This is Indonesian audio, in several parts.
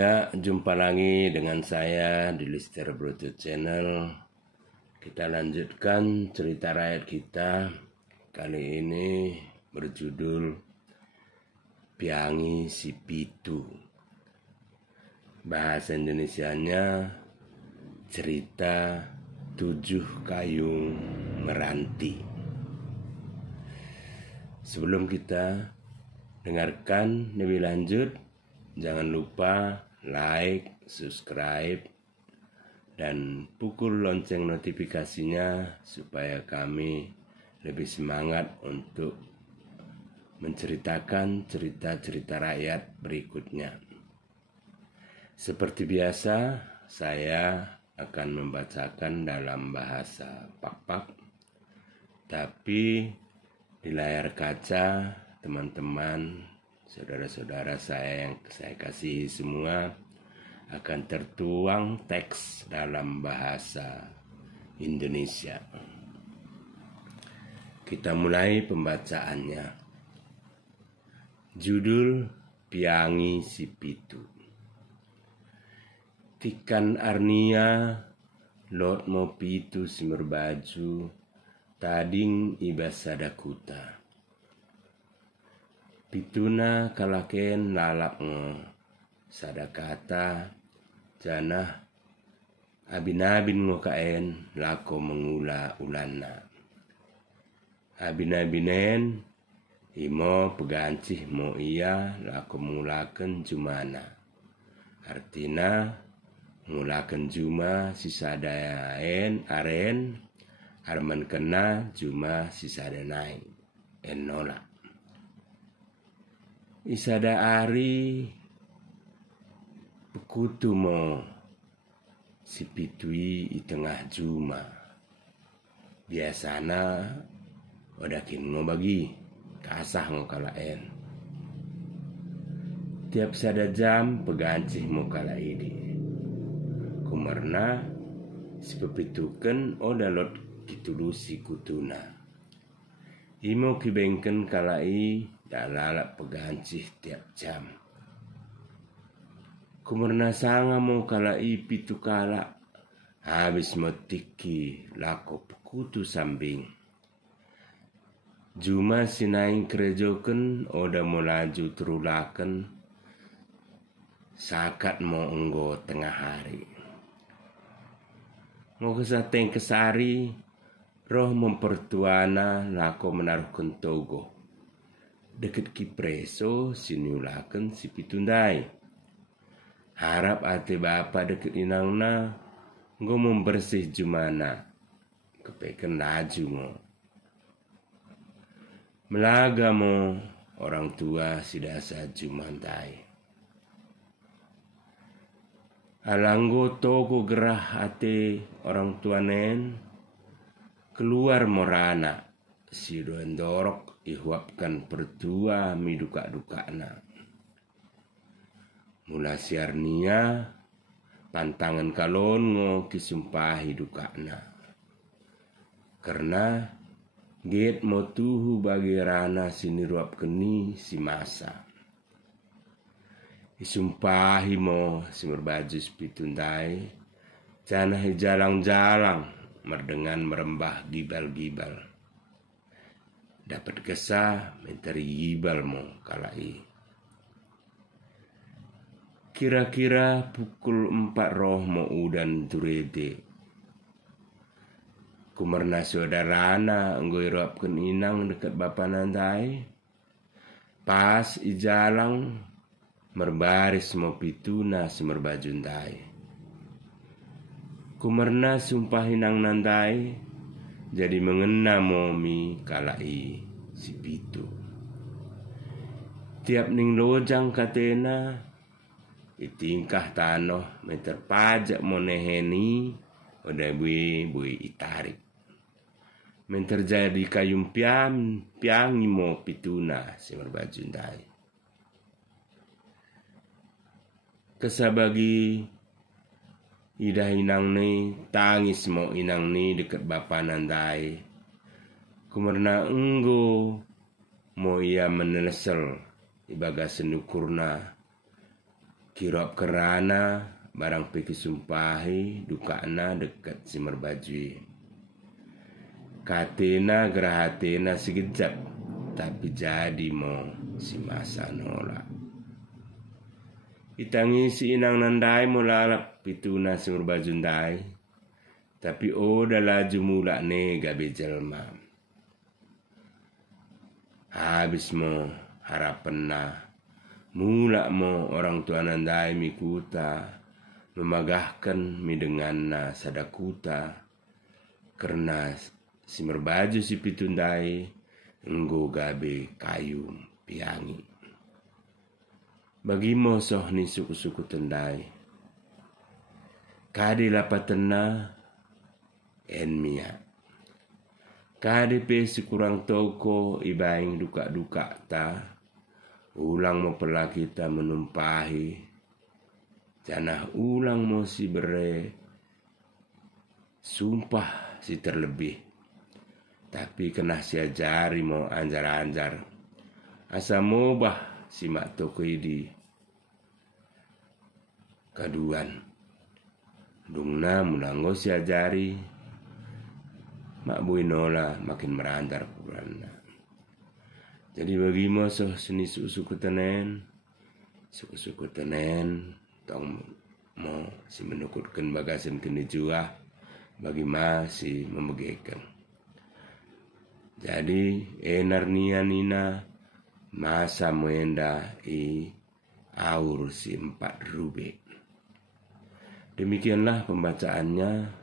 Ya, jumpa lagi dengan saya di Lister Bluetooth Channel. Kita lanjutkan cerita rakyat kita. Kali ini berjudul Piangi Si Pitu. Bahasa Indonesianya cerita 7 Kayung Meranti. Sebelum kita dengarkan lebih lanjut, jangan lupa like, subscribe, dan pukul lonceng notifikasinya supaya kami lebih semangat untuk menceritakan cerita-cerita rakyat berikutnya. Seperti biasa, saya akan membacakan dalam bahasa Pak-Pak, tapi di layar kaca teman-teman, saudara-saudara saya yang saya kasihi semua, akan tertuang teks dalam bahasa Indonesia. Kita mulai pembacaannya. Judul Piangi Si Pitu. Tikan arnia lot mo pitu si merbaju tading ibas sadakuta. Pituna kalaken lalak ngo sadakata janah abinabin ngo kaen lako mengula ulana. Abinabinen imo pegancih mo iya lako mengulaken jumana. Artina mengulaken juma sisadaen aren arman kena juma sisadanai enola. Isada ari pekutu mo si pitui i tengah juma. Biasana odakin ngo bagi kasah ngo kalaen. Tiap sada jam pegancih mo kala ini. Kumarna si pepituken odalot kitulusi kutuna. Imo kibengken kalai dak lalak pegancih tiap jam. Kumarna sanga mo kalai pitu kala habis motiki lako pekutu sambing. Juma sinaing kerejoken oda mo laju terulaken sakat mo enggo tengah hari. Ngo kesateng kesari roh mempertuana lako menaruh kentogo. Deket kipreso siniulaken si pitundai. Harap ate bapa deket inangna nggo membersih jumana. Kepeken laju mo. Melaga mo orang tua sidasa jumantai. Alanggo togo gerah ate orang tua nen keluar morana si doendorok ihuapkan pertua miduka-dukana. Mula siarnia pantangan kalon ngo kisumpahi dukana. Karena get mo tuhu bagi rana siniruap keni si masa. Isumpahi mo si merbaju sepitundai janah jalang-jalang merdengan merembah gibal-gibal. Dapat kesah menteri gibal mo kalai. Kira-kira pukul 4 roh mo udan turede. Kumarna saudarana nggo iruapkeun inang dekat bapa nandai. Pas ijalang merbaris mo pituna semerbajundai. Kumarna sumpah inang nandai jadi mengena momi kalai si pitu. Tiap ning lojang katena itingkah tanoh meter pajak moneheni odai bui itarik. Menterjadi kayum piangi mo pituna si merbajundai. Kesabagi idah inang ni tangis mo inang ni dekat bapa nandai. Kumarna enggo mo ia menelesel ibaga senukurna kirop kerana barang peki sumpahi dukana dekat si merbajui. Katena gerahatena sekejap tapi jadi mo si masa nolak. Itangi si inang nandai mo lalap pituna si merbajundai tapi oda laju mulak ne gabe jelma. Habis mo harapan na mulak mo orang tua nandai mikuta memagahkan mi dengan na sadakuta karena si merbaju si pitundai enggo gabe kayu piangi. Bagi mo soh ni suku-suku tendai kade lapatena en mia kade pe kurang toko ibaing duka-duka ta ulang mo pela kita menumpahi janah ulang mo si bere sumpah si terlebih tapi kena si ajari mo anjar-anjar asa mobah si mak toko idi kaduan dungna mulanggo si ajari mak bui nola makin merantar kurana. Jadi bagi mo so seni suku tenen tong mo si menukutkan bagasan kini jua bagi ma si memegekan. Jadi enar nina masa muenda i aur si 4 rube. Demikianlah pembacaannya.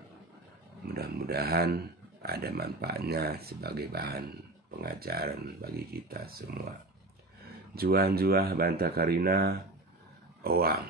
Mudah-mudahan ada manfaatnya sebagai bahan pengajaran bagi kita semua. Juan banta karina oang.